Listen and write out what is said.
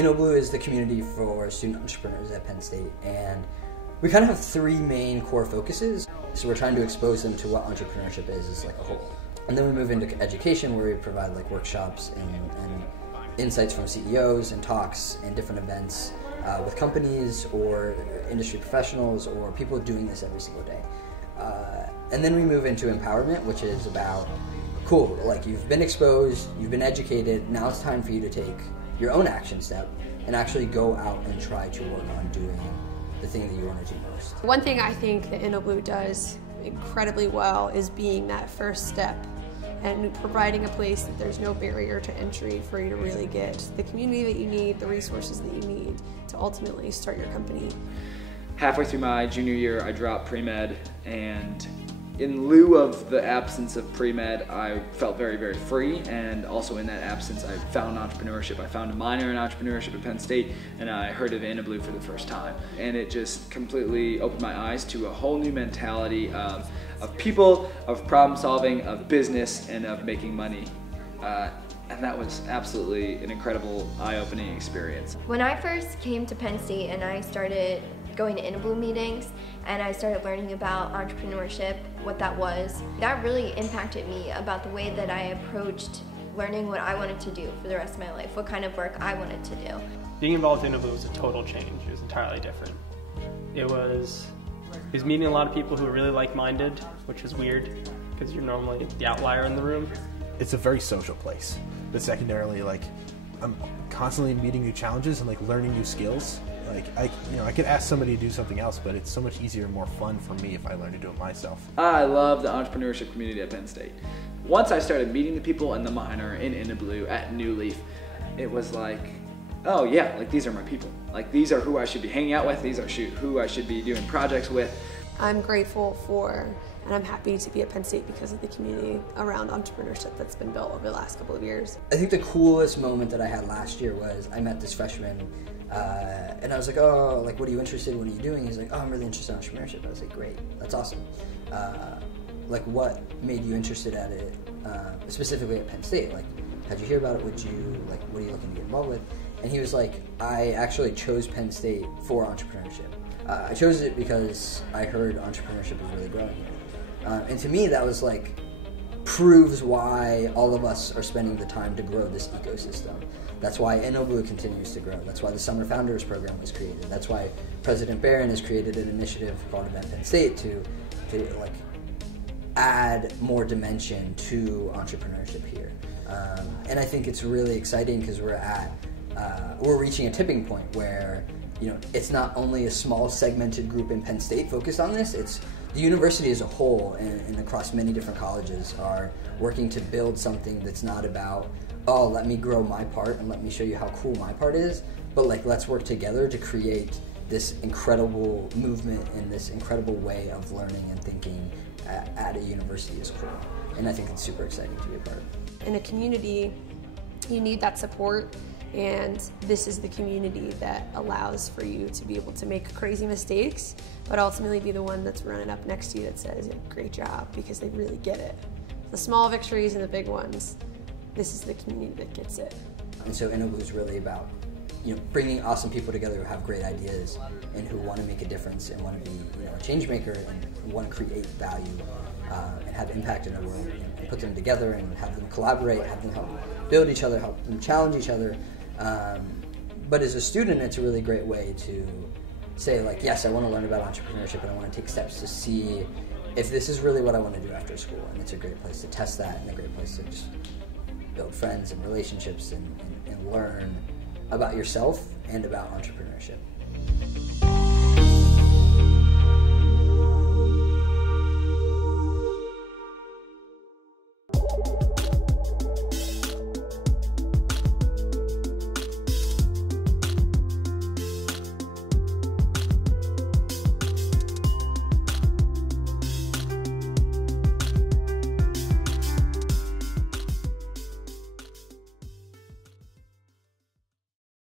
Innoblue is the community for student entrepreneurs at Penn State, and we kind of have three main core focuses. So we're trying to expose them to what entrepreneurship is like a whole. And then we move into education, where we provide like workshops and insights from CEOs and talks and different events with companies or industry professionals or people doing this every single day. And then we move into empowerment, which is about, cool, like you've been exposed, you've been educated, now it's time for you to take your own action step and actually go out and try to work on doing the thing that you want to do most. One thing I think that Innoblue does incredibly well is being that first step and providing a place that there's no barrier to entry for you to really get the community that you need, the resources that you need to ultimately start your company. Halfway through my junior year, I dropped pre-med, and in lieu of the absence of pre-med, I felt very, very free, and also in that absence, I found entrepreneurship. I found a minor in entrepreneurship at Penn State, and I heard of Innoblue for the first time. And it just completely opened my eyes to a whole new mentality of people, of problem solving, of business, and of making money. And that was absolutely an incredible, eye-opening experience. When I first came to Penn State and I started going to Innoblue meetings and I started learning about entrepreneurship, what that was, that really impacted me about the way that I approached learning what I wanted to do for the rest of my life, what kind of work I wanted to do. Being involved in Innoblue was a total change. It was entirely different. It was meeting a lot of people who were really like-minded, which is weird because you're normally the outlier in the room. It's a very social place, but secondarily, like, I'm constantly meeting new challenges and like learning new skills. Like I could ask somebody to do something else, but it's so much easier and more fun for me if I learn to do it myself. I love the entrepreneurship community at Penn State. Once I started meeting the people in the minor in Innoblue at New Leaf, it was like, oh yeah, like these are my people. Like these are who I should be hanging out with. These are who I should be doing projects with. I'm grateful for, and I'm happy to be at Penn State because of the community around entrepreneurship that's been built over the last couple of years. I think the coolest moment that I had last year was I met this freshman and I was like, oh, like, what are you interested in? What are you doing? He's like, oh, I'm really interested in entrepreneurship. I was like, great, that's awesome. Like, what made you interested at it, specifically at Penn State? Like, how'd you hear about it? What are you looking to get involved with? And he was like, I actually chose Penn State for entrepreneurship. I chose it because I heard entrepreneurship was really growing here. And to me, that was like, proves why all of us are spending the time to grow this ecosystem. That's why Innoblue continues to grow. That's why the Summer Founders Program was created. That's why President Barron has created an initiative called Event Penn State to like add more dimension to entrepreneurship here. And I think it's really exciting because we're reaching a tipping point where, you know, it's not only a small segmented group in Penn State focused on this, it's the university as a whole and across many different colleges are working to build something that's not about, oh, let me grow my part and let me show you how cool my part is, but like, let's work together to create this incredible movement and this incredible way of learning and thinking at a university as a whole. And I think it's super exciting to be a part of. In a community, you need that support, and this is the community that allows for you to be able to make crazy mistakes, but ultimately be the one that's running up next to you that says, great job, because they really get it. The small victories and the big ones, this is the community that gets it. And so Innoblue is really about, you know, bringing awesome people together who have great ideas and who want to make a difference and want to be, you know, a change maker and who want to create value and have impact in the world, and put them together and have them collaborate, have them help build each other, help them challenge each other. But as a student, it's a really great way to say, like, yes, I want to learn about entrepreneurship and I want to take steps to see if this is really what I want to do after school. And it's a great place to test that and a great place to just build friends and relationships and learn about yourself and about entrepreneurship.